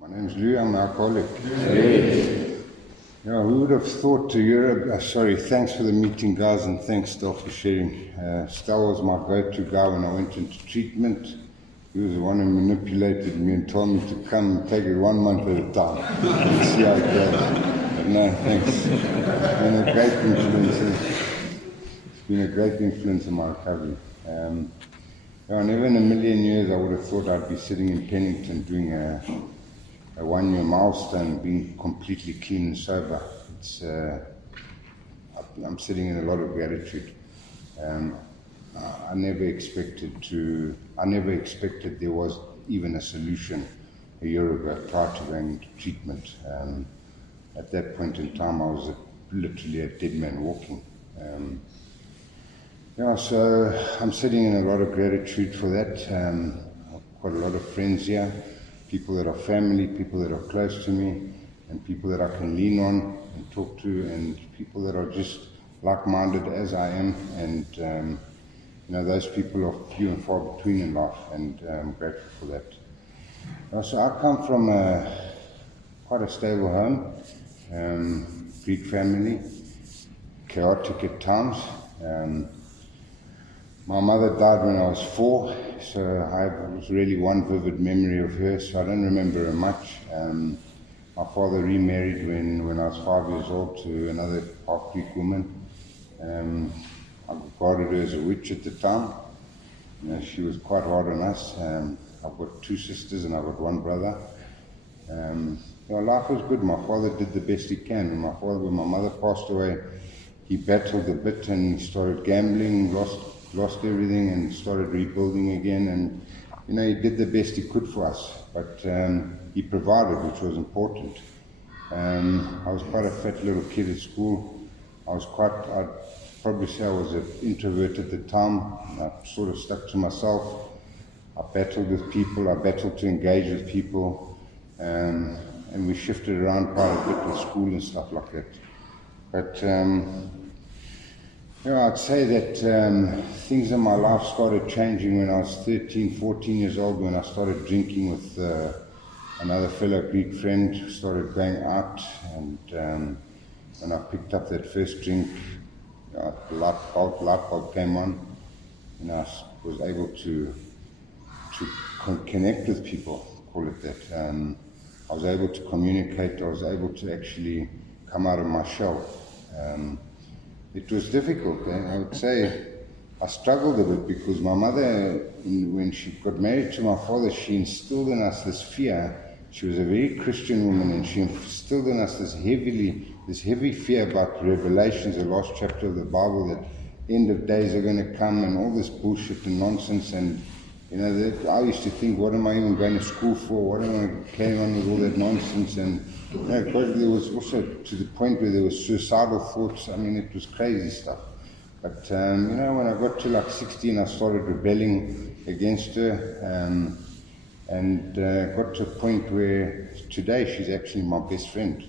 My name's Lou, I'm an alcoholic. Yeah, who would have thought to Europe? Thanks for the meeting, guys, and thanks, Stel, for sharing. Stel was my go-to guy when I went into treatment. He was the one who manipulated me and told me to come and take it 1 month at a time. Let's see how it goes. But no, thanks. It's been a great influence. It's been a great influence in my recovery. Never in a million years I would have thought I'd be sitting in Pennington doing a 1-year milestone, being completely clean and sober. I'm sitting in a lot of gratitude. I never expected there was even a solution a year ago prior to going into treatment. At that point in time I was literally a dead man walking. So I'm sitting in a lot of gratitude for that. I've got a lot of friends here, people that are family, people that are close to me, and people that I can lean on and talk to, and people that are just like-minded as I am. And those people are few and far between in life, and I'm grateful for that. So I come from quite a stable home, Greek family, chaotic at times. My mother died when I was 4, so I was really one vivid memory of her, so I don't remember her much. My father remarried when I was 5 years old to another half-Greek woman. I regarded her as a witch at the time. She was quite hard on us. I've got 2 sisters and I've got 1 brother. Life was good. My father did the best he can. When my mother passed away, he battled a bit and started gambling, lost everything and started rebuilding again, and he did the best he could for us, but he provided, which was important. I was quite a fat little kid at school. I'd probably say I was an introvert at the time. I sort of stuck to myself. I battled with people, I battled to engage with people, and we shifted around quite a bit with school and stuff like that. But I'd say that things in my life started changing when I was 13, 14 years old, when I started drinking with another fellow Greek friend, who started going out, and when I picked up that first drink, the light bulb came on, and I was able to connect with people, call it that. I was able to communicate, I was able to actually come out of my shell. It was difficult. I would say I struggled a bit because my mother, when she got married to my father, she instilled in us this fear. She was a very Christian woman, and she instilled in us this heavy fear about Revelations, the last chapter of the Bible, that end of days are going to come and all this bullshit and nonsense. And I used to think, what am I even going to school for? What am I carrying on with all that nonsense? And because there was also to the point where there was suicidal thoughts. I mean, it was crazy stuff. But when I got to like 16, I started rebelling against her, and got to a point where today she's actually my best friend.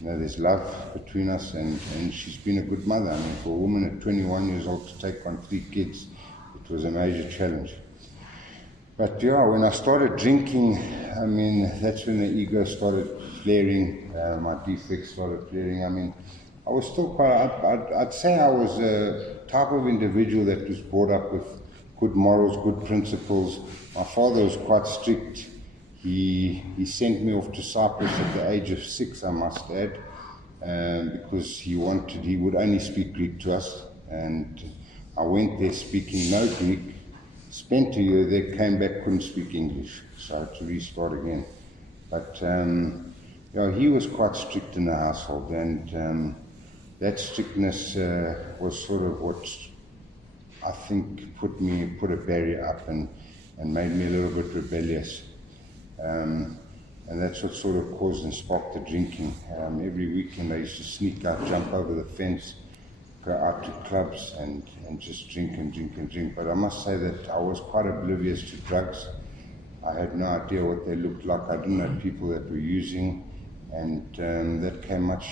There's love between us, and she's been a good mother. I mean, for a woman at 21 years old to take on 3 kids, it was a major challenge. But when I started drinking, I mean, that's when the ego started flaring, my defects started flaring. I mean, I was still I'd say I was a type of individual that was brought up with good morals, good principles. My father was quite strict. He sent me off to Cyprus at the age of 6, I must add, because he would only speak Greek to us, and I went there speaking no Greek. Spent a year there, came back, couldn't speak English, so I had to restart again. But he was quite strict in the household, and that strictness was sort of what I think put a barrier up and made me a little bit rebellious. And that's what sort of caused and sparked the drinking. Every weekend I used to sneak out, jump over the fence, go out to clubs and just drink and drink and drink. But I must say that I was quite oblivious to drugs. I had no idea what they looked like. I didn't know people that were using, and that came much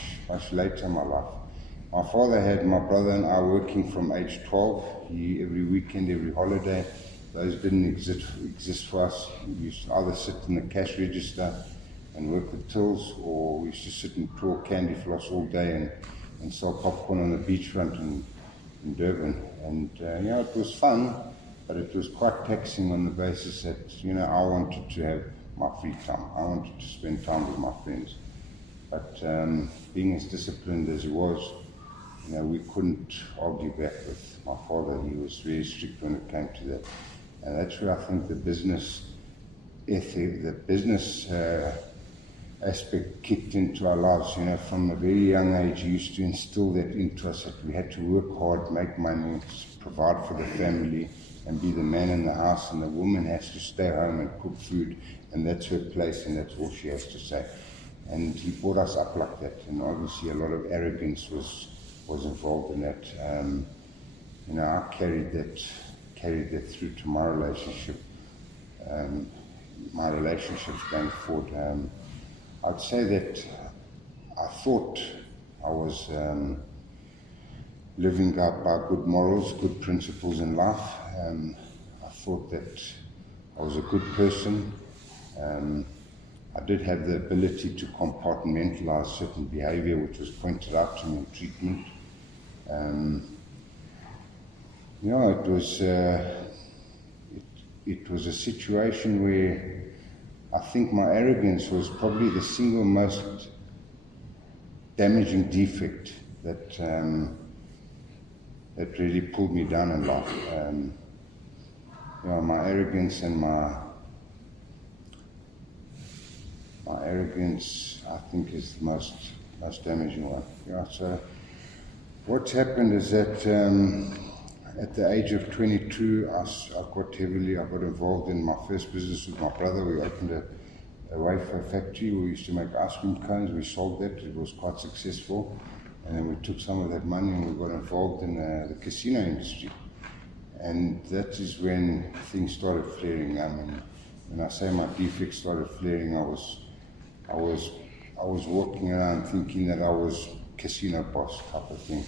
later in my life. My father had my brother and I working from age 12. Every weekend, every holiday, those didn't exist for us. We used to either sit in the cash register and work the tills, or we used to sit and claw candy floss all day and sell popcorn on the beachfront in Durban. And it was fun, but it was quite taxing on the basis that, I wanted to have my free time. I wanted to spend time with my friends. But being as disciplined as he was, we couldn't argue back with my father. He was very strict when it came to that. And that's where I think the business ethic, the business aspect kicked into our lives. From a very young age, he used to instill that into us, that we had to work hard, make money, provide for the family, and be the man in the house, and the woman has to stay home and cook food, and that's her place, and that's all she has to say. And he brought us up like that, and obviously a lot of arrogance was involved in that. I carried that through to my relationship, my relationships going forward. I'd say that I thought I was living up by good morals, good principles in life. I thought that I was a good person. I did have the ability to compartmentalize certain behavior, which was pointed out to me in treatment. It was a situation where I think my arrogance was probably the single most damaging defect that really pulled me down in life. My arrogance and my arrogance, I think, is the most damaging one. So what's happened is that at the age of 22, I got involved in my first business with my brother. We opened a wafer factory. We used to make ice cream cones. We sold that. It was quite successful. And then we took some of that money and we got involved in the casino industry. And that is when things started flaring. I mean, when I say my defects started flaring, I was walking around thinking that I was casino boss type of thing.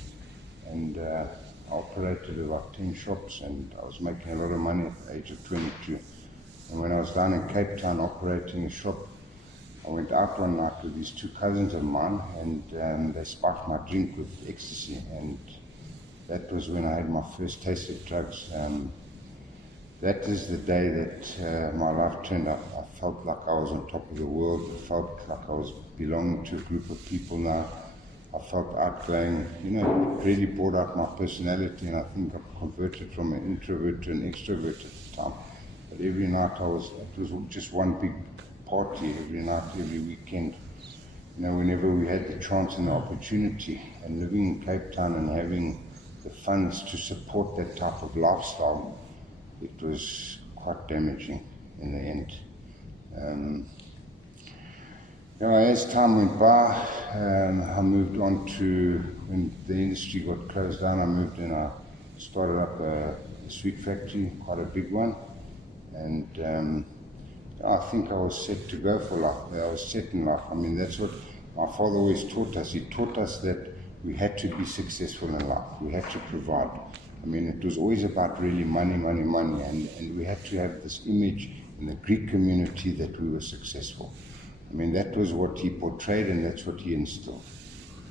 And I operated about 10 shops, and I was making a lot of money at the age of 22. And when I was down in Cape Town operating a shop, I went out one night with these two cousins of mine, and they spiked my drink with ecstasy. And that was when I had my first taste of drugs. That is the day that my life turned up. I felt like I was on top of the world. I felt like I was belonging to a group of people now. I felt outgoing. It really brought out my personality, and I think I converted from an introvert to an extrovert at the time. But every night it was just one big party, every night, every weekend. Whenever we had the chance and the opportunity, and living in Cape Town and having the funds to support that type of lifestyle, it was quite damaging in the end. As time went by, I moved on to, when the industry got closed down, I moved in, I started up a sweet factory, quite a big one, and I think I was set to go for life. I was set in life. I mean, that's what my father always taught us. He taught us that we had to be successful in life. We had to provide. I mean, it was always about really money, and we had to have this image in the Greek community that we were successful. I mean, that was what he portrayed, and that's what he instilled,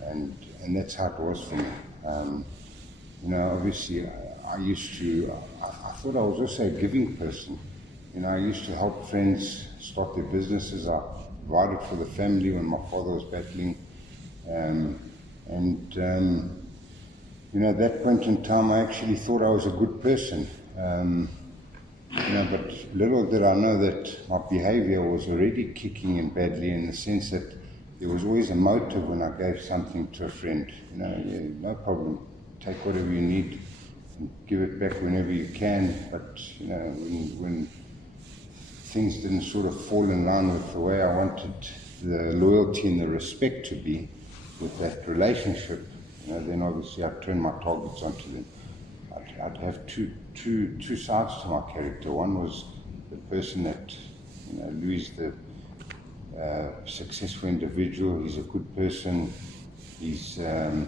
and that's how it was for me. Obviously, I thought I was also a giving person. I used to help friends start their businesses. I provided for the family when my father was battling, at that point in time, I actually thought I was a good person. But little did I know that my behavior was already kicking in badly, in the sense that there was always a motive when I gave something to a friend. No problem, take whatever you need and give it back whenever you can. But when things didn't sort of fall in line with the way I wanted the loyalty and the respect to be with that relationship, then obviously I'd turn my targets onto them. I'd have two sides to my character. One was the person that, Louis, the successful individual. He's a good person. He's a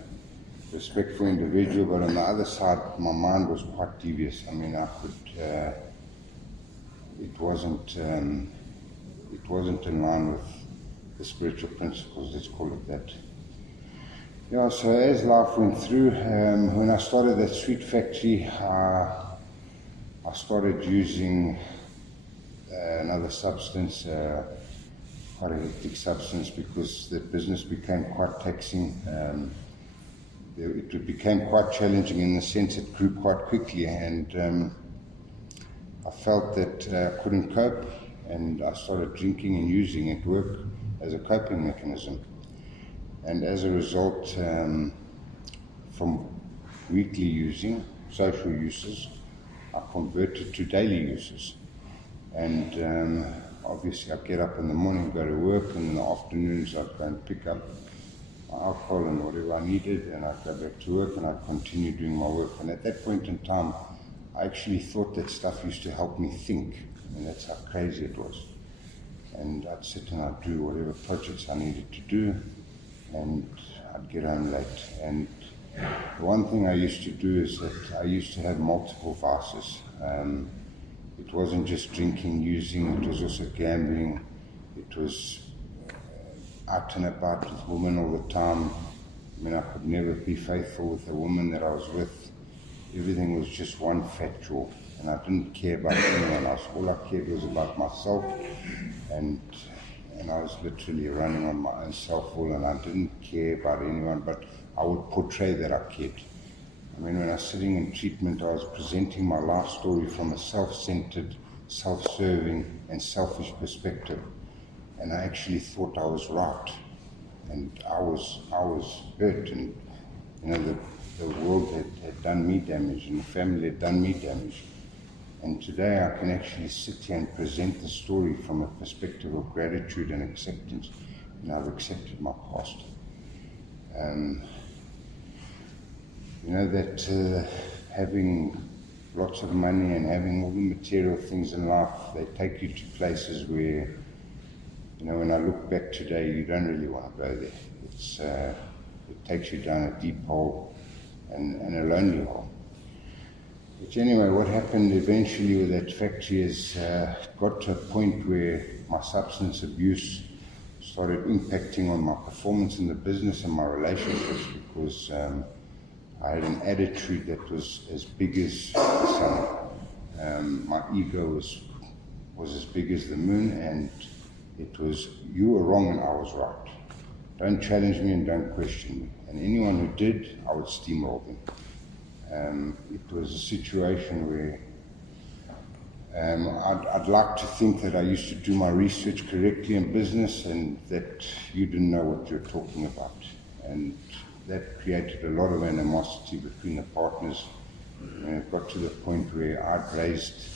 respectful individual. But on the other side, my mind was quite devious. I mean, I could it wasn't in line with the spiritual principles, let's call it that. Yeah, so as life went through, when I started that sweet factory, I started using another substance, quite a hectic substance, because the business became quite taxing. It became quite challenging in the sense it grew quite quickly, and I felt that I couldn't cope, and I started drinking and using it work as a coping mechanism. And as a result, from weekly using, social uses, I converted to daily uses. And obviously I'd get up in the morning, go to work, and in the afternoons I'd go and pick up my alcohol and whatever I needed, and I'd go back to work and I'd continue doing my work. And at that point in time, I actually thought that stuff used to help me think, and that's how crazy it was. And I'd sit and I'd do whatever projects I needed to do, and I'd get home late. And the one thing I used to do is that I used to have multiple vices. It wasn't just drinking, using, it was also gambling. It was out and about with women all the time. I mean, I could never be faithful with the woman that I was with. Everything was just one factual, and I didn't care about anyone else. All I cared was about myself, and I was literally running on my own self-will, and I didn't care about anyone, but I would portray that I cared. I mean, when I was sitting in treatment, I was presenting my life story from a self-centered, self-serving, and selfish perspective, and I actually thought I was right, and I was hurt, and the world had done me damage, and the family had done me damage. And today I can actually sit here and present the story from a perspective of gratitude and acceptance. And I've accepted my past. That having lots of money and having all the material things in life, they take you to places where, when I look back today, you don't really want to go there. It takes you down a deep hole and a lonely hole. But anyway, what happened eventually with that factory is it got to a point where my substance abuse started impacting on my performance in the business and my relationships, because I had an attitude that was as big as the sun. My ego was as big as the moon, and it was, you were wrong and I was right. Don't challenge me and don't question me. And anyone who did, I would steamroll them. It was a situation where I'd like to think that I used to do my research correctly in business, and that you didn't know what you're talking about. And that created a lot of animosity between the partners. And it got to the point where I'd raised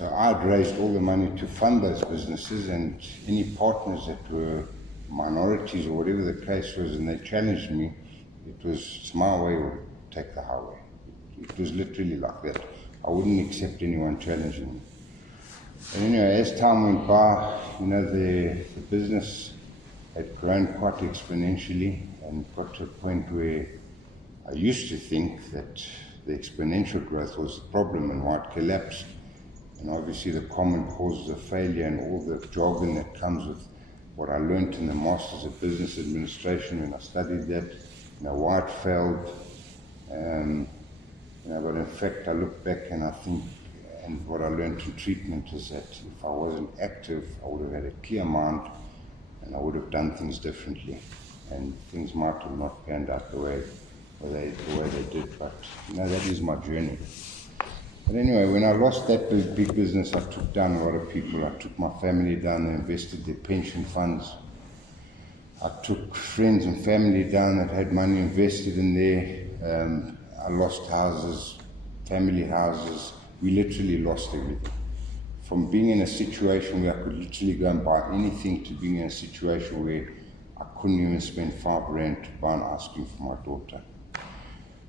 all the money to fund those businesses, and any partners that were minorities or whatever the case was, and they challenged me, it's my way or take the highway. It was literally like that. I wouldn't accept anyone challenging me. And anyway, as time went by, the business had grown quite exponentially, and got to a point where I used to think that the exponential growth was the problem and why it collapsed. And obviously the common causes of failure and all the jargon that comes with what I learned in the Masters of Business Administration when I studied that, why it failed. But in fact, I look back and I think, and what I learned in treatment is that if I wasn't active, I would have had a clear mind, and I would have done things differently, and things might have not panned out the way they did. But that is my journey. But anyway, when I lost that big business, I took down a lot of people. I took my family down. They invested their pension funds. I took friends and family down that had money invested in there. I lost houses, family houses. We literally lost everything. From being in a situation where I could literally go and buy anything, to being in a situation where I couldn't even spend £5 to buy an ice cream for my daughter.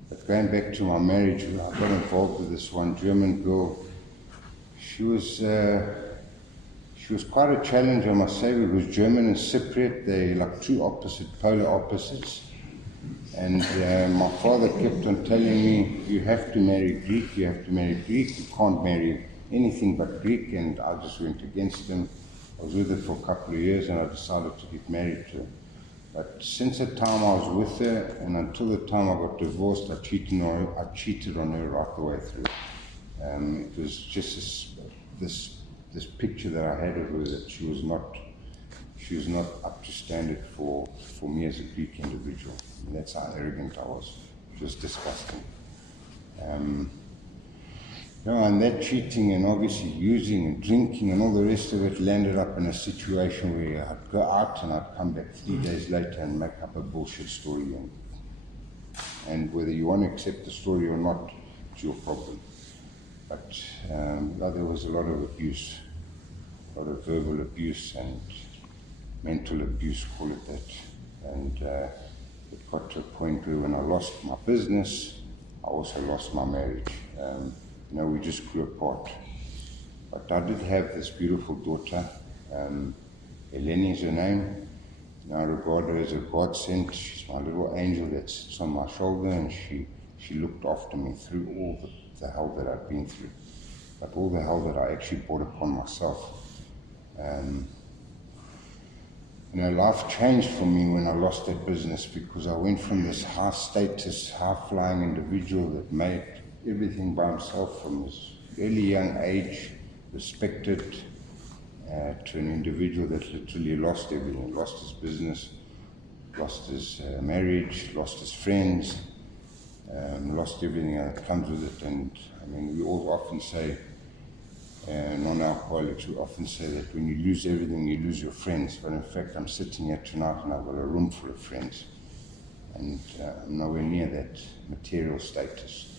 But going back to my marriage, I got involved with this one German girl. She was quite a challenge, I must say. It was German and Cypriot. They're like two polar opposites. And my father kept on telling me, you have to marry Greek, you can't marry anything but Greek, and I just went against him. I was with her for a couple of years and I decided to get married to her. But since the time I was with her and until the time I got divorced, I cheated on her right the way through. It was just this picture that I had of her, that she was not up to standard for me as a Greek individual. And that's how arrogant I was. It was disgusting. And that cheating and obviously using and drinking and all the rest of it landed up in a situation where I'd go out and I'd come back 3 days later and make up a bullshit story. And whether you want to accept the story or not, it's your problem. But there was a lot of abuse, a lot of verbal abuse and mental abuse, call it that. And it got to a point where when I lost my business, I also lost my marriage. We just grew apart. But I did have this beautiful daughter, Eleni is her name. I regard her as a godsend. She's my little angel that sits on my shoulder, and she looked after me through all the hell that I'd been through, but all the hell that I actually brought upon myself. Life changed for me when I lost that business, because I went from this high status, high flying individual that made everything by himself from his early young age, respected, to an individual that literally lost everything, lost his business, lost his marriage, lost his friends, lost everything that comes with it. And we all often say, non-alcoholics, we often say that when you lose everything, you lose your friends. But in fact, I'm sitting here tonight and I've got a room full of friends. And I'm nowhere near that material status.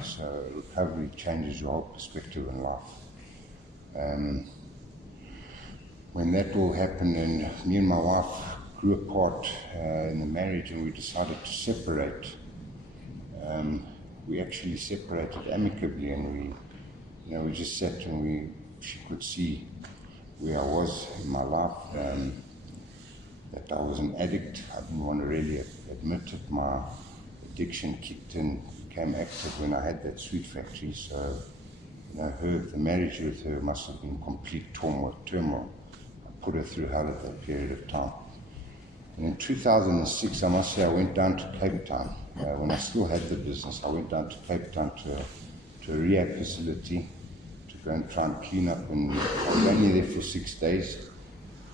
So recovery changes your whole perspective in life. When that all happened and me and my wife grew apart in the marriage and we decided to separate, we actually separated amicably, and we just sat and she could see where I was in my life, that I was an addict. I didn't want to really admit it. My addiction kicked in, became active when I had that sweet factory. So, the marriage with her must have been complete turmoil. I put her through hell at that period of time. And in 2006, I must say, I went down to Cape Town. When I still had the business, I went down to Cape Town to a rehab facility to go and try and clean up. And I was only there for 6 days.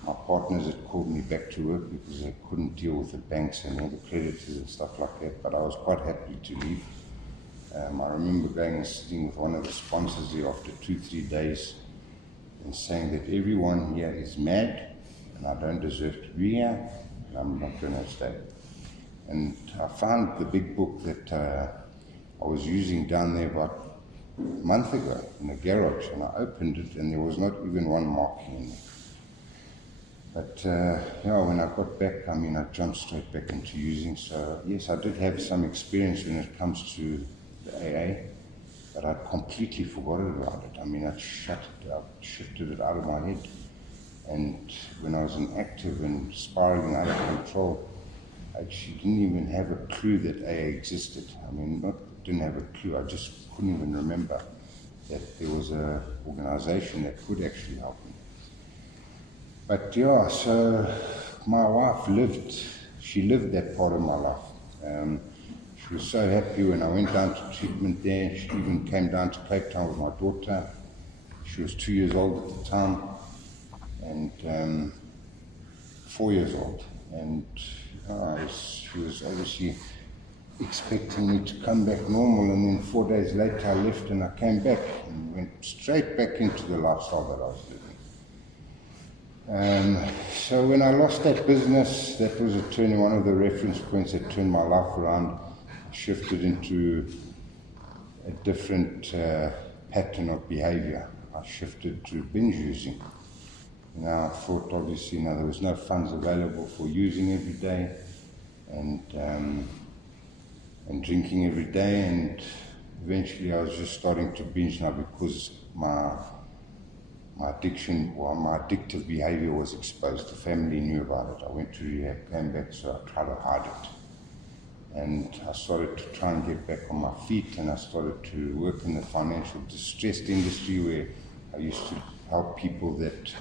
My partners had called me back to work because they couldn't deal with the banks and all the creditors and stuff like that. But I was quite happy to leave. I remember going and sitting with one of the sponsors here after 2-3 days and saying that everyone here is mad and I don't deserve to be here and I'm not going to stay. And I found the big book that I was using down there about a month ago in a garage, and I opened it and there was not even one marking in it. But when I got back, I jumped straight back into using. So yes, I did have some experience when it comes to the AA, but I'd completely forgotten about it. I'd shifted it out of my head. And when I was inactive and spiraling out of control, I actually didn't even have a clue that AA existed. Didn't have a clue, I just couldn't even remember that there was an organization that could actually help me. But so my wife lived that part of my life. She was so happy when I went down to treatment there. She even came down to Cape Town with my daughter. She was 2 years old at the time, and 4 years old. And she was obviously expecting me to come back normal, and then 4 days later I left and I came back and went straight back into the lifestyle that I was living. So when I lost that business, that was one of the reference points that turned my life around. I shifted into a different pattern of behavior. I shifted to binge using. I thought obviously there was no funds available for using every day and drinking every day, and eventually I was just starting to binge now because my addiction, or my addictive behavior was exposed. The family knew about it. I went to rehab, came back, so I tried to hide it. And I started to try and get back on my feet, and I started to work in the financial distressed industry where I used to help people that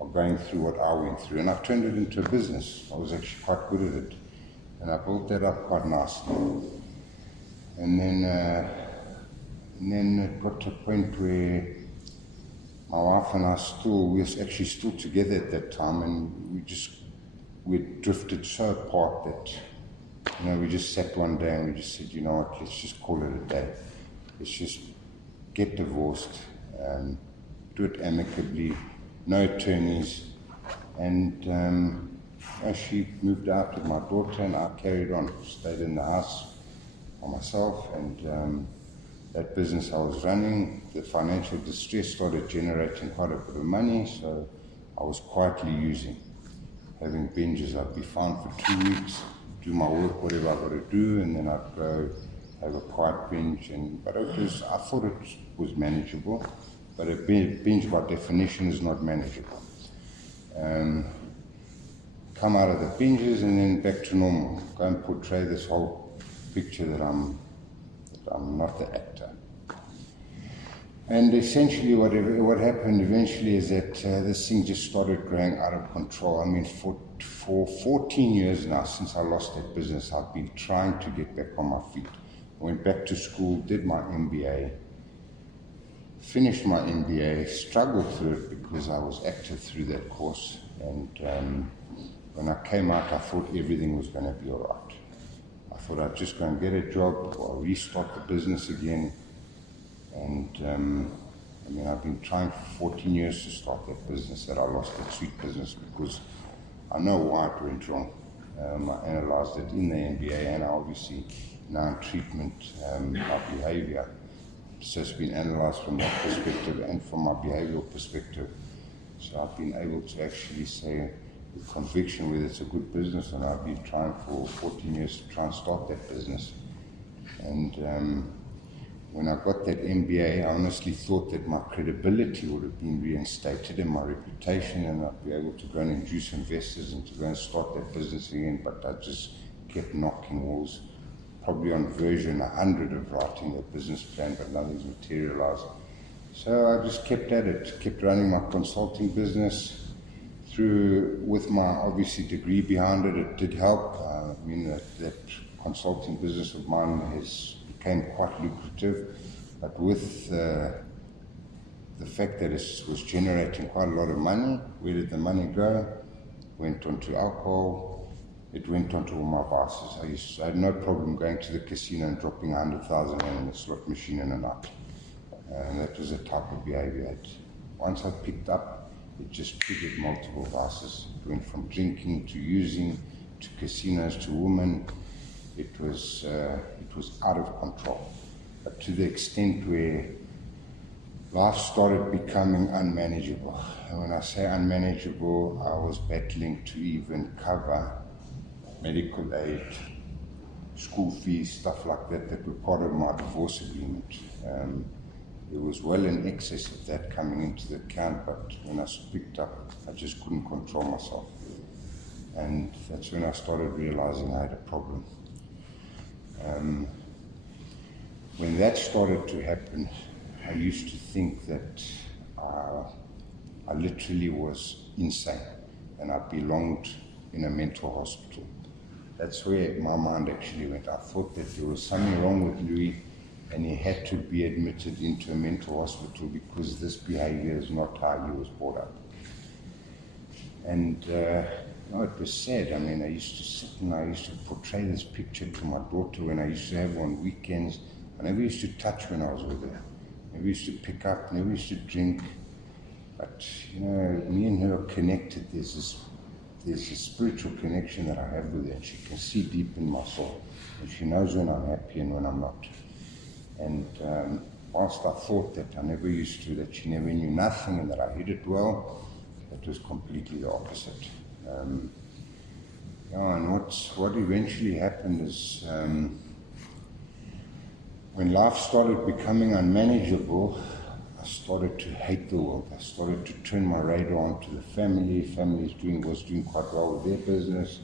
are going through what I went through. And I turned it into a business. I was actually quite good at it. And I built that up quite nicely. And then it got to a point where my wife and I we were actually still together at that time, and we drifted so apart that, we just sat one day and we just said, you know what, let's just call it a day. Let's just get divorced, do it amicably, no attorneys. And she moved out with my daughter, and I carried on, stayed in the house by myself. And that business I was running, the financial distress started generating quite a bit of money, so I was quietly having binges. I'd be found for 2 weeks, do my work, whatever I got to do, and then I'd go have a quiet binge. But I thought it was manageable, but a binge by definition is not manageable. Come out of the binges and then back to normal. Go and portray this whole picture that I'm not the actor. And essentially what happened eventually is that this thing just started growing out of control. I mean, for 14 years now, since I lost that business, I've been trying to get back on my feet. I went back to school, did my MBA, finished my MBA, struggled through it because I was active through that course. And when I came out, I thought everything was going to be all right. I thought I'd just go and get a job or restart the business again. And I've been trying for 14 years to start that business that I lost, that sweet business, because I know why it went wrong. I analyzed it in the MBA, and I obviously now in treatment, my behavior. So it's been analyzed from that perspective and from my behavioral perspective. So I've been able to actually say with conviction whether it's a good business, and I've been trying for 14 years to try and start that business. And when I got that MBA, I honestly thought that my credibility would have been reinstated and my reputation, and I'd be able to go and induce investors and to go and start that business again. But I just kept knocking walls, probably on version 100 of writing a business plan, but nothing's materialized. So I just kept at it, kept running my consulting business with my obviously degree behind it. It did help. That consulting business of mine became quite lucrative, but with the fact that it was generating quite a lot of money, where did the money go? Went on to alcohol, it went on to all my vices. I had no problem going to the casino and dropping 100,000 in a slot machine in a night. And that was the type of behavior. Once I picked up, it just triggered multiple vices. It went from drinking to using to casinos to women. It was out of control, but to the extent where life started becoming unmanageable. And when I say unmanageable, I was battling to even cover medical aid, school fees, stuff like that were part of my divorce agreement. It was well in excess of that coming into the account, but when I picked up, I just couldn't control myself. And that's when I started realizing I had a problem. When that started to happen, I used to think that I literally was insane and I belonged in a mental hospital. That's where my mind actually went. I thought that there was something wrong with Louis and he had to be admitted into a mental hospital because this behavior is not how he was brought up. And it was sad. I used to sit and I used to portray this picture to my daughter when I used to have her on weekends. I never used to touch when I was with her. Never used to pick up, never used to drink. But, me and her are connected. There's a spiritual connection that I have with her, and she can see deep in my soul. And she knows when I'm happy and when I'm not. And whilst I thought that she never knew nothing and that I hid it well, it was completely the opposite. And what eventually happened is when life started becoming unmanageable, I started to hate the world. I started to turn my radar onto the family. Family was doing quite well with their business.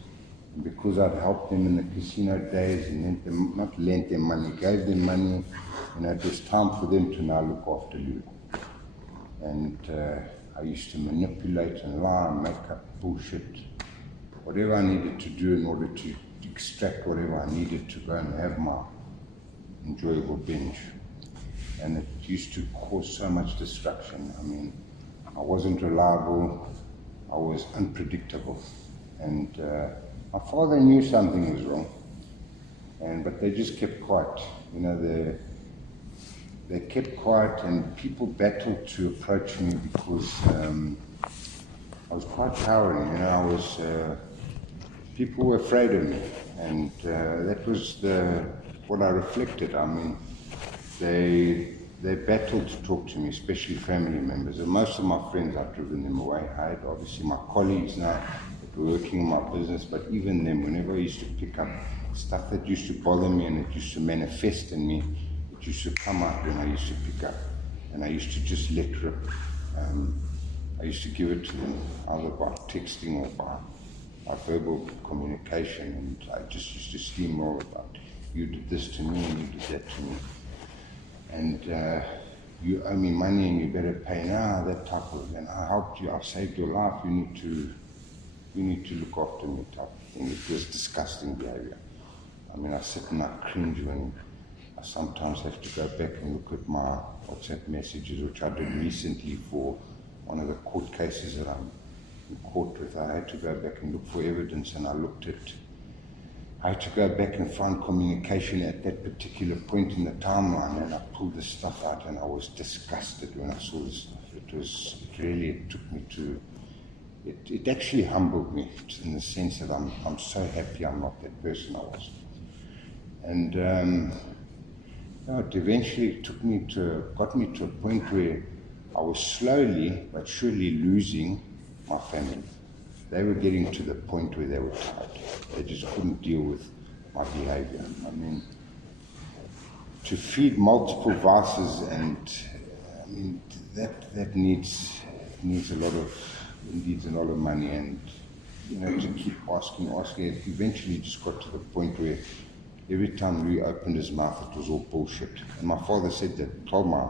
And because I'd helped them in the casino days and not lent them money, gave them money, it was time for them to now look after Lou. And I used to manipulate and lie and make up bullshit, whatever I needed to do in order to extract whatever I needed to go and have my enjoyable binge. And it used to cause so much destruction. I mean, I wasn't reliable, I was unpredictable, and my father knew something was wrong, but they just kept quiet. They kept quiet, and people battled to approach me because I was quite towering. People were afraid of me, and that was what I reflected. I mean, they battled to talk to me, especially family members. And most of my friends, I'd driven them away. I had obviously my colleagues now that were working in my business, but even them, whenever I used to pick up stuff that used to bother me and it used to manifest in me, it used to come out when I used to pick up, and I used to just let rip. I used to give it to them either by texting or by verbal communication, and I just used to steamroll about, you did this to me and you did that to me, and you owe me money and you better pay now, that type of, and I helped you, I saved your life, you need to look after me type of thing. It was disgusting behavior. I mean, I sit and I cringe when I sometimes have to go back and look at my WhatsApp messages, which I did recently for one of the court cases that I'm in court with. I had to go back and look for evidence, and I had to go back and find communication at that particular point in the timeline, and I pulled this stuff out, and I was disgusted when I saw this stuff. It took me to, it actually humbled me in the sense that I'm so happy I'm not that person I was. And it eventually got me to a point where I was slowly but surely losing my family. They were getting to the point where they were tired. They just couldn't deal with my behavior. I mean, to feed multiple vices, and I mean that needs a lot of money, and to keep asking. It eventually just got to the point where every time Louis opened his mouth, it was all bullshit. And my father told my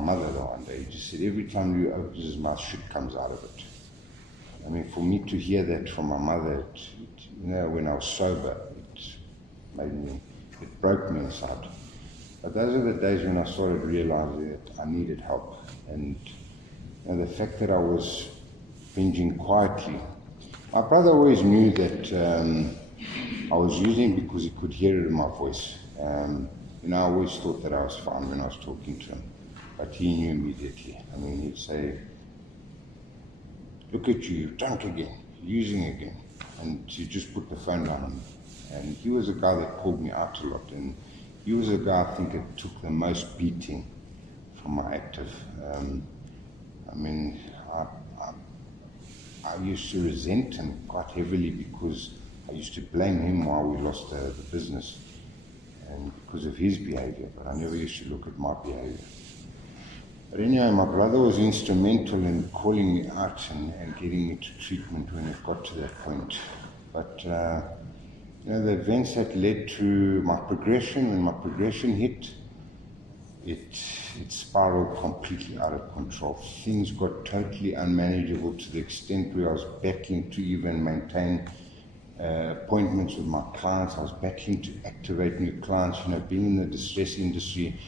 mother one day, he just said, every time Louis opens his mouth, shit comes out of it. I mean, for me to hear that from my mother, when I was sober, it broke me inside. But those are the days when I started realizing that I needed help. And the fact that I was binging quietly, my brother always knew that I was using because he could hear it in my voice. I always thought that I was fine when I was talking to him, but he knew immediately. I mean, he'd say, look at you, you're drunk again, you're using again. And you just put the phone down on me. And he was a guy that called me out a lot. And he was a guy, I think, that took the most beating from my active. I used to resent him quite heavily because I used to blame him why we lost the business and because of his behavior, but I never used to look at my behavior. But anyway, my brother was instrumental in calling me out and getting me to treatment when it got to that point. But, the events that led to my progression, when my progression hit, it spiraled completely out of control. Things got totally unmanageable to the extent where I was battling to even maintain appointments with my clients. I was battling to activate new clients. Being in the distress industry,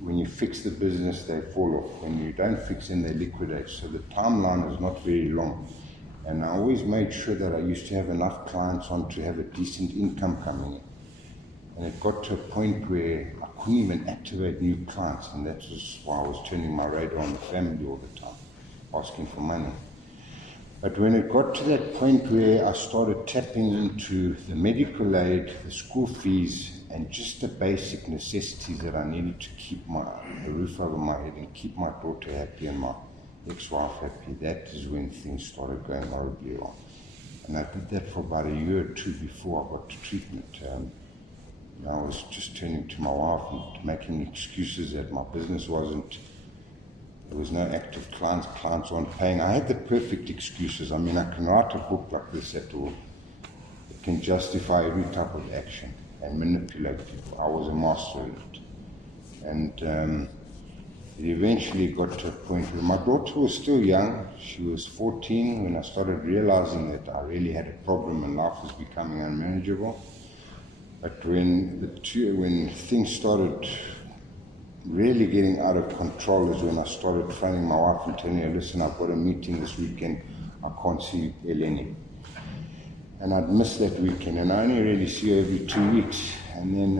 when you fix the business, they fall off. When you don't fix them, they liquidate. So the timeline is not very long. And I always made sure that I used to have enough clients on to have a decent income coming in. And it got to a point where I couldn't even activate new clients, and that was why I was turning my radar on the family all the time, asking for money. But when it got to that point where I started tapping into the medical aid, the school fees, and just the basic necessities that I needed to keep a roof over my head and keep my daughter happy and my ex-wife happy, that is when things started going horribly wrong. And I did that for about a year or two before I got to treatment. I was just turning to my wife and making excuses that my business there was no active clients weren't paying. I had the perfect excuses. I mean, I can write a book like this at all. it can justify every type of action and manipulate people. I was a master of it. And it eventually got to a point where my daughter was still young. She was 14 when I started realizing that I really had a problem and life was becoming unmanageable. But when things started really getting out of control is when I started phoning my wife and telling her, listen, I've got a meeting this weekend, I can't see Eleni. And I'd miss that weekend, and I only really see her every 2 weeks. And then,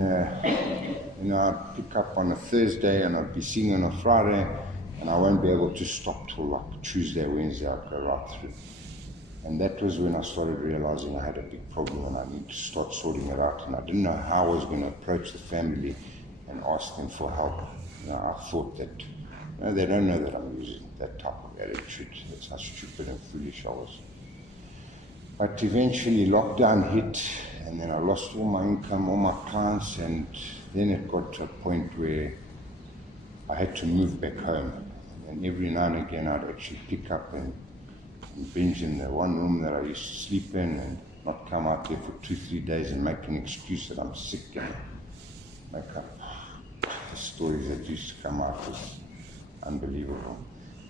I'd pick up on a Thursday, and I'd be seeing her on a Friday, and I won't be able to stop till like Tuesday, Wednesday, I'd go right through. And that was when I started realizing I had a big problem, and I need to start sorting it out. And I didn't know how I was going to approach the family and ask them for help. I thought that, they don't know that I'm using that type of attitude. That's how stupid and foolish I was. But eventually lockdown hit, and then I lost all my income, all my clients, and then it got to a point where I had to move back home. And every now and again I'd actually pick up and binge in the one room that I used to sleep in and not come out there for 2-3 days and make an excuse that I'm sick and make up the stories that used to come out was unbelievable.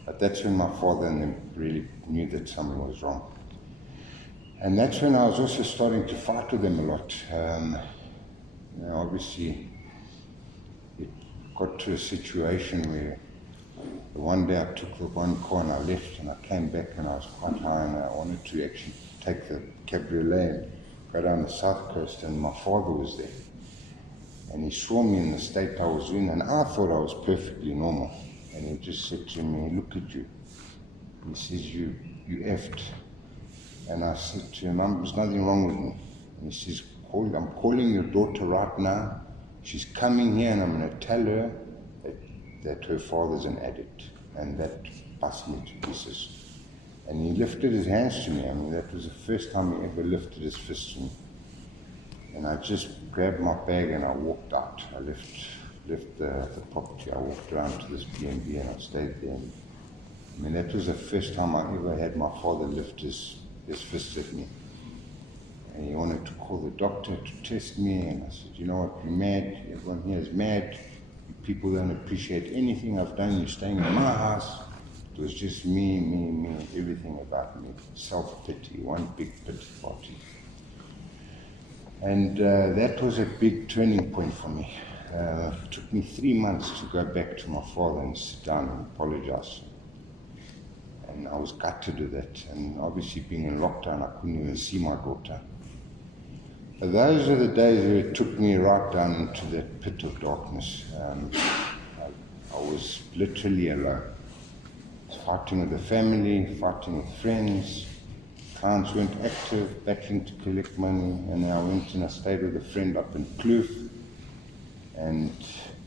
But that's when my father and them really knew that something was wrong. And that's when I was also starting to fight with them a lot. Obviously, it got to a situation where one day I took the one car and I left, and I came back and I was quite high, and I wanted to actually take the cabriolet and go down the south coast, and my father was there. And he saw me in the state I was in, and I thought I was perfectly normal. And he just said to me, look at you. He says, you effed. And I said to him, there's nothing wrong with me. And he says, I'm calling your daughter right now. She's coming here, and I'm going to tell her that her father's an addict. And that bust me to pieces. And he lifted his hands to me. That was the first time he ever lifted his fist to me. And I just grabbed my bag and I walked out. I left the property. I walked around to this B&B and I stayed there. That was the first time I ever had my father lift his fist at me. And he wanted to call the doctor to test me, and I said, you know what, you're mad, everyone here is mad, you people don't appreciate anything I've done, you're staying in my house. It was just me, everything about me, self-pity, one big pity party. And that was a big turning point for me. It took me 3 months to go back to my father and sit down and apologize. And I was gutted to that, and obviously being in lockdown, I couldn't even see my daughter. But those are the days where it took me right down into that pit of darkness. I was literally alone. I was fighting with the family, fighting with friends. Clients weren't active, battling to collect money, and then I went and I stayed with a friend up in Kloof. And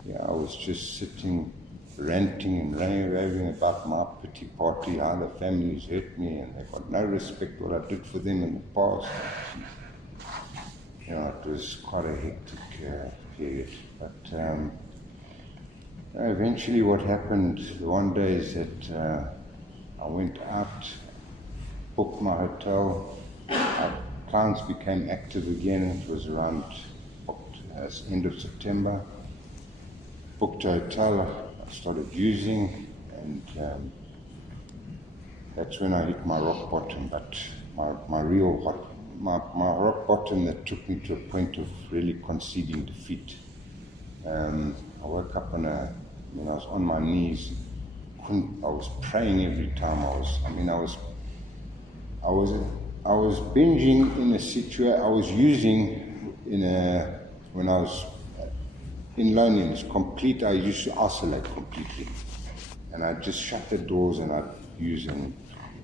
I was just sitting ranting and raving about my pity party, how the families hurt me and they got no respect what I did for them in the past. It was quite a hectic period. But eventually what happened one day is that I went out, booked my hotel, our clients became active again. It was around end of September. Booked a hotel, I started using, and that's when I hit my rock bottom. But my rock bottom that took me to a point of really conceding defeat. I woke up I was on my knees. I was praying every time. I was binging in a situation. I was using when I was in loneliness, I used to isolate completely. And I'd just shut the doors and I'd use, and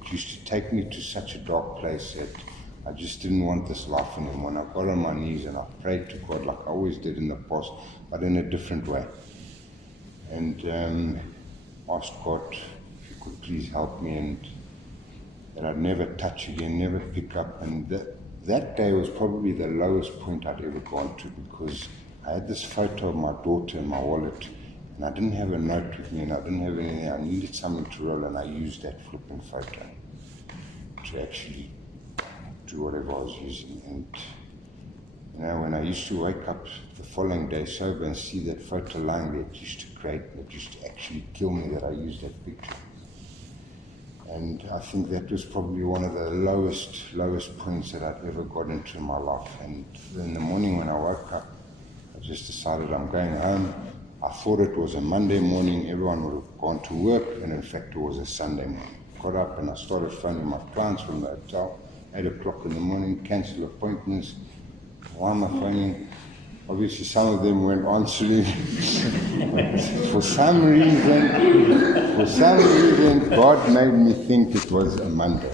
it used to take me to such a dark place that I just didn't want this life anymore. And I got on my knees and I prayed to God like I always did in the past, but in a different way. And asked God if He could please help me, and that I'd never touch again, never pick up. And that day was probably the lowest point I'd ever gone to, because I had this photo of my daughter in my wallet, and I didn't have a note with me, and I didn't have anything. I needed something to roll, and I used that flipping photo to actually to whatever I was using. And when I used to wake up the following day sober and see that photo lying there, it used to grate me, it used to actually kill me that I used that picture. And I think that was probably one of the lowest points that I'd ever got into in my life. And in the morning when I woke up, I just decided I'm going home. I thought it was a Monday morning, everyone would have gone to work, and in fact it was a Sunday morning. Got up and I started phoning my clients from the hotel, 8 o'clock in the morning, cancel appointments. Why am I phoning? Obviously some of them weren't answering. For some reason, God made me think it was a Monday.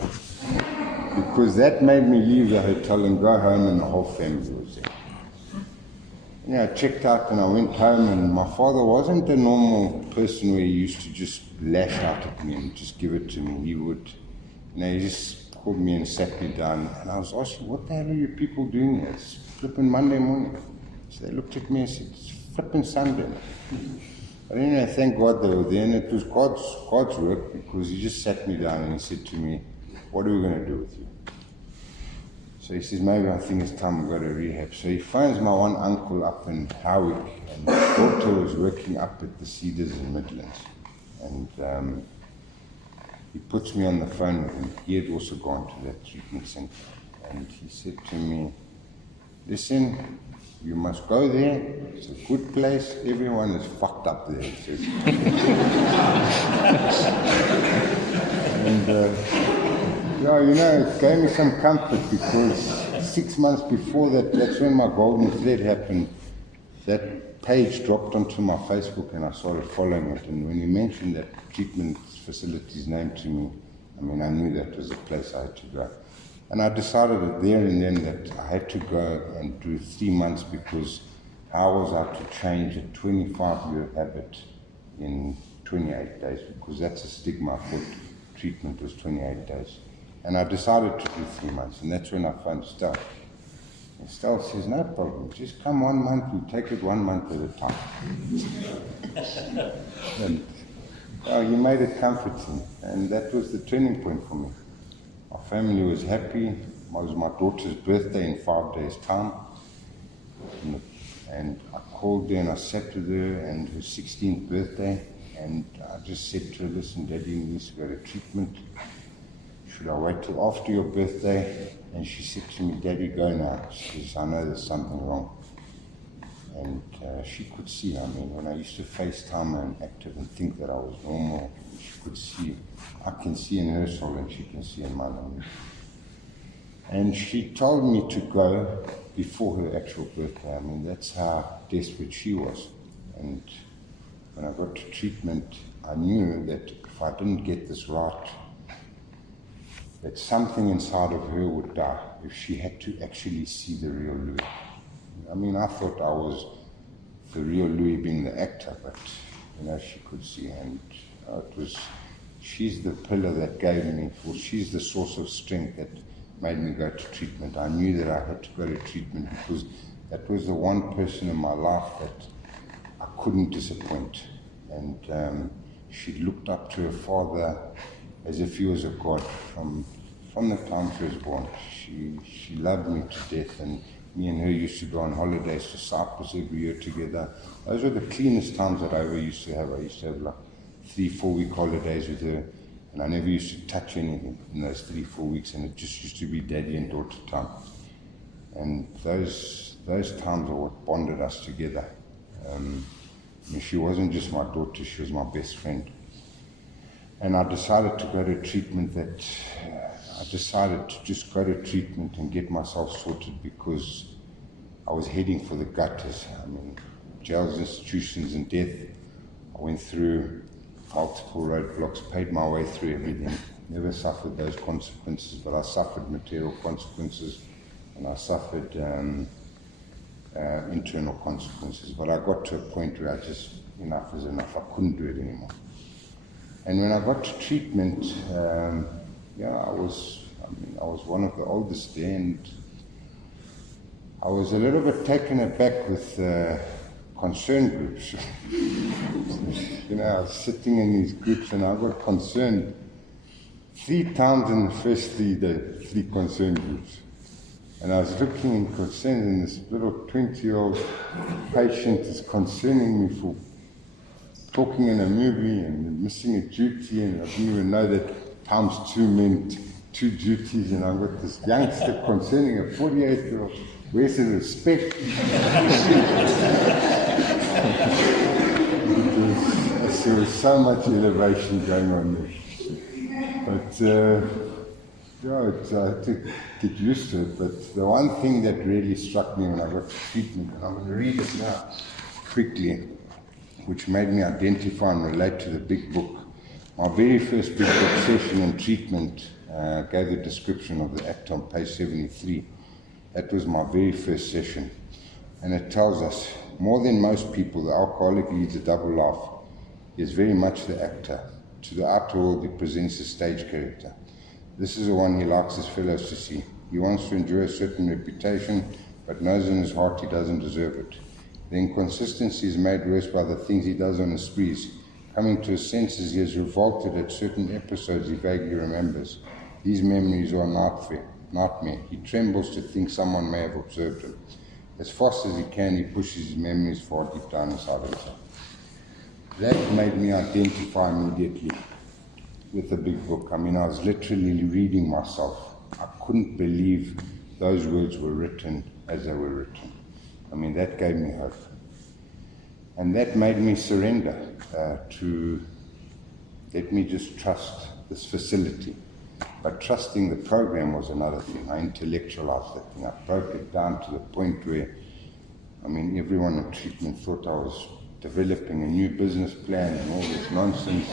Because that made me leave the hotel and go home, and the whole family was there. I checked out and I went home, and my father wasn't a normal person where he used to just lash out at me and just give it to me. He would, he just called me and sat me down, and I was asking, what the hell are you people doing here? It's flipping Monday morning. So they looked at me and said, it's flipping Sunday. But anyway, thank God they were there, and it was God's work, because he just sat me down and he said to me, what are we going to do with you? So he says, maybe I think it's time we go to rehab. So he phones my one uncle up in Howick, and his daughter was working up at the Cedars in Midlands. And he puts me on the phone with him. He had also gone to that treatment center. And he said to me, listen, you must go there. It's a good place. Everyone is fucked up there, he says. And it gave me some comfort, because 6 months before that, that's when my golden thread happened. That page dropped onto my Facebook and I started following it. And when he mentioned that treatment facility's name to me, I knew that was the place I had to go. And I decided there and then that I had to go and do 3 months, because how was I to change a 25-year habit in 28 days? Because that's a stigma. I thought treatment was 28 days. And I decided to do 3 months, and that's when I found Stel. And Stel says, no problem, just come 1 month, we take it 1 month at a time. And he made it comforting, and that was the turning point for me. My family was happy. It was my daughter's birthday in 5 days' time. And I called her and I sat with her, and her 16th birthday, and I just said to her, listen, Daddy needs to go to treatment. Should I wait till after your birthday? And she said to me, Daddy, go now. She says, I know there's something wrong. And she could see, when I used to FaceTime her and active and think that I was normal, she could see. I can see in her soul and she can see in mine. And she told me to go before her actual birthday. That's how desperate she was. And when I got to treatment, I knew that if I didn't get this right, that something inside of her would die if she had to actually see the real Louis. I thought I was the real Louis being the actor, but she could see, and she's the pillar that gave me, she's the source of strength that made me go to treatment. I knew that I had to go to treatment because that was the one person in my life that I couldn't disappoint. And she looked up to her father as if he was a god from the time she was born. She loved me to death, and me and her used to go on holidays to Cyprus every year together. Those were the cleanest times that I ever used to have. I used to have like 3-4 week holidays with her, and I never used to touch anything in those 3-4 weeks, and it just used to be daddy and daughter time. And those times are what bonded us together. She wasn't just my daughter, she was my best friend. And I decided to go to treatment I decided to just go to treatment and get myself sorted because I was heading for the gutters. Jails, institutions, and death. I went through multiple roadblocks, paid my way through everything. Never suffered those consequences, but I suffered material consequences and I suffered internal consequences. But I got to a point where enough is enough. I couldn't do it anymore. And when I got to treatment, I was one of the oldest there, and I was a little bit taken aback with concern groups. I was sitting in these groups and I got concerned 3 times in the first 3 days, 3 concern groups. And I was looking in concern, and this little 20-year-old patient is concerning me for talking in a movie and missing a duty, and I didn't even know that times 2 meant 2 duties, and I've got this youngster concerning a 48-year-old. Where's the respect? There was so much elevation going on there. But I had to get used to it. But the one thing that really struck me when I got to treatment, and I'm going to read it now quickly, which made me identify and relate to the big book. My very first big book session in treatment gave the description of the act on page 73. That was my very first session. And it tells us, more than most people, the alcoholic leads a double life. He is very much the actor. To the outer world, he presents a stage character. This is the one he likes his fellows to see. He wants to enjoy a certain reputation, but knows in his heart he doesn't deserve it. The inconsistency is made worse by the things he does on his sprees. Coming to his senses, he is revolted at certain episodes he vaguely remembers. These memories are a nightmare. He trembles to think someone may have observed him. As fast as he can, he pushes his memories far deep down inside himself. That made me identify immediately with the big book. I mean, I was literally reading myself. I couldn't believe those words were written as they were written. I mean, that gave me hope. And that made me surrender to let me just trust this facility. But trusting the program was another thing. I intellectualized that thing. I broke it down to the point where, I mean, everyone in treatment thought I was developing a new business plan and all this nonsense.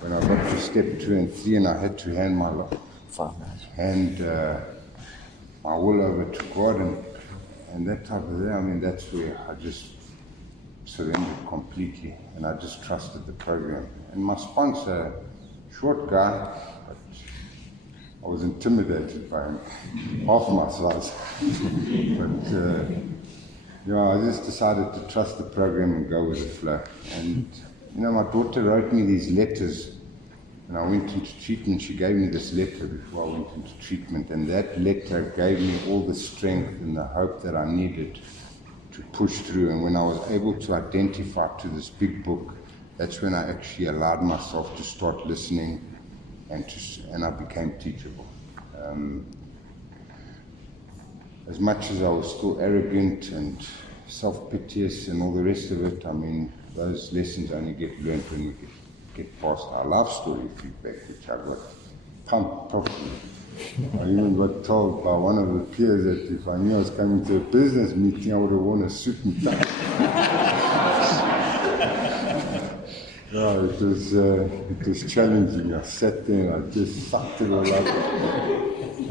When I got to step 2 and 3, and I had to hand my will over to God and that type of thing, I mean, that's where I just surrendered completely, and I just trusted the program. And my sponsor, short guy, but I was intimidated by him, half my size. But I just decided to trust the program and go with the flow. And my daughter wrote me these letters, and I went into treatment. She gave me this letter before I went into treatment, and that letter gave me all the strength and the hope that I needed to push through. And when I was able to identify to this big book, that's when I actually allowed myself to start listening, and I became teachable. As much as I was still arrogant and self-piteous and all the rest of it, I mean, those lessons only get learned when we get past our life story feedback, which I got pumped properly. I even got told by one of the peers that if I knew I was coming to a business meeting, I would have worn a suit and tie. It was challenging. I sat there and I just sucked it all up.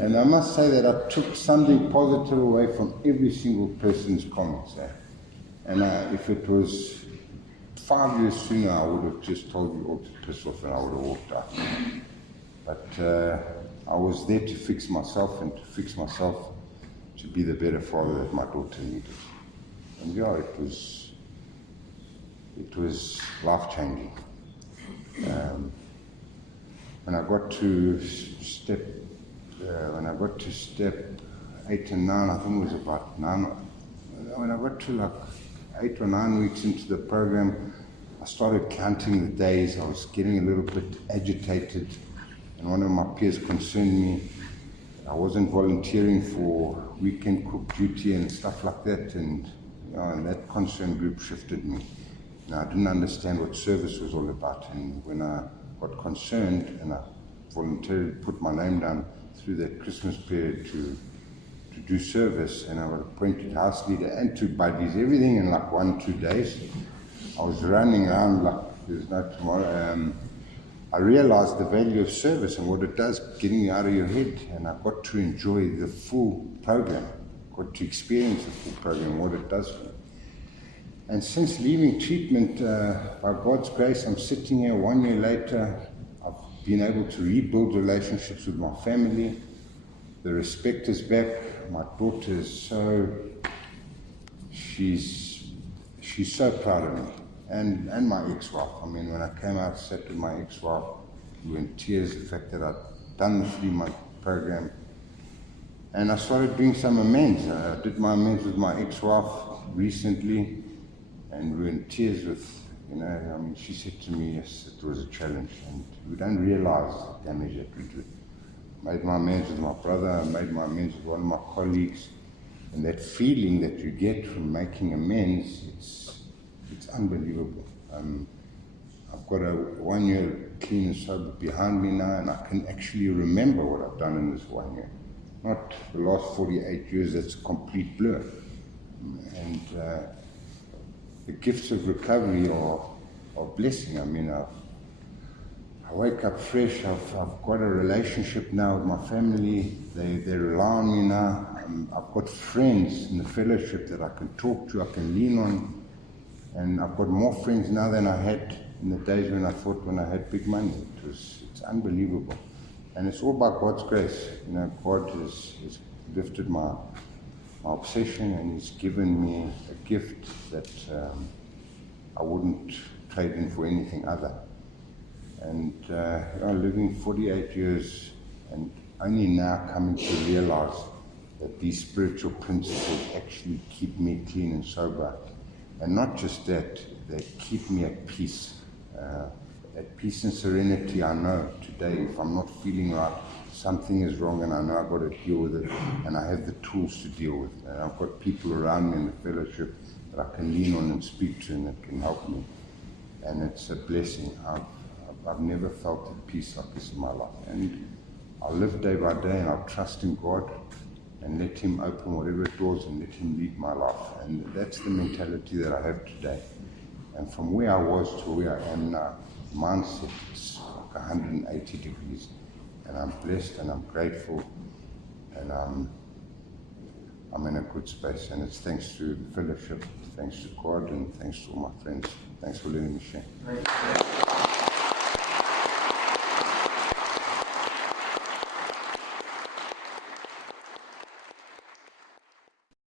And I must say that I took something positive away from every single person's comments. And if it was 5 years sooner, I would have just told you all to piss off and I would have walked out. But I was there to fix myself and to fix myself to be the better father that my daughter needed. And it was life-changing. When I got to step 8 and 9, I think it was about 9. When I got to like 8 or 9 weeks into the program, I started counting the days. I was getting a little bit agitated, and one of my peers concerned me. I wasn't volunteering for weekend cook duty and stuff like that, and that concern group shifted me. Now, I didn't understand what service was all about, and when I got concerned and I voluntarily put my name down through that Christmas period to do service, and I was appointed house leader and 2 buddies, everything in like 1-2 days. I was running around like there's no tomorrow. I realized the value of service and what it does, getting you out of your head, and I got to enjoy the full program, got to experience the full program, what it does for me. And since leaving treatment, by God's grace, I'm sitting here 1 year later. I've been able to rebuild relationships with my family. The respect is back. My daughter is she's so proud of me. And my ex-wife. I mean, when I came out, sat with my ex-wife, we were in tears, the fact that I'd done the 3-month program. And I started doing some amends. I did my amends with my ex-wife recently, and we were in tears with, she said to me, yes, it was a challenge, and we don't realize the damage that we do. I made my amends with my brother, I made my amends with one of my colleagues, and that feeling that you get from making amends, it's unbelievable. I've got a 1 year clean and sober behind me now, and I can actually remember what I've done in this 1 year. Not the last 48 years, that's a complete blur. And the gifts of recovery are blessing. I mean, I wake up fresh. I've got a relationship now with my family. They rely on me now. I've got friends in the fellowship that I can talk to, I can lean on. And I've got more friends now than I had in the days when I had big money. It's unbelievable. And it's all by God's grace. God has lifted my obsession, and He's given me a gift that I wouldn't trade in for anything other. And living 48 years and only now coming to realize that these spiritual principles actually keep me clean and sober. And not just that, they keep me at peace. At peace and serenity. I know today if I'm not feeling right, something is wrong, and I know I've got to deal with it, and I have the tools to deal with it. And I've got people around me in the fellowship that I can lean on and speak to, and that can help me. And it's a blessing. I've never felt at peace like this in my life. And I'll live day by day, and I'll trust in God and let Him open whatever doors and let Him lead my life. And that's the mentality that I have today. And from where I was to where I am now, mindset is like 180 degrees. And I'm blessed and I'm grateful, and I'm in a good space. And it's thanks to the fellowship, thanks to God, and thanks to all my friends. Thanks for letting me share.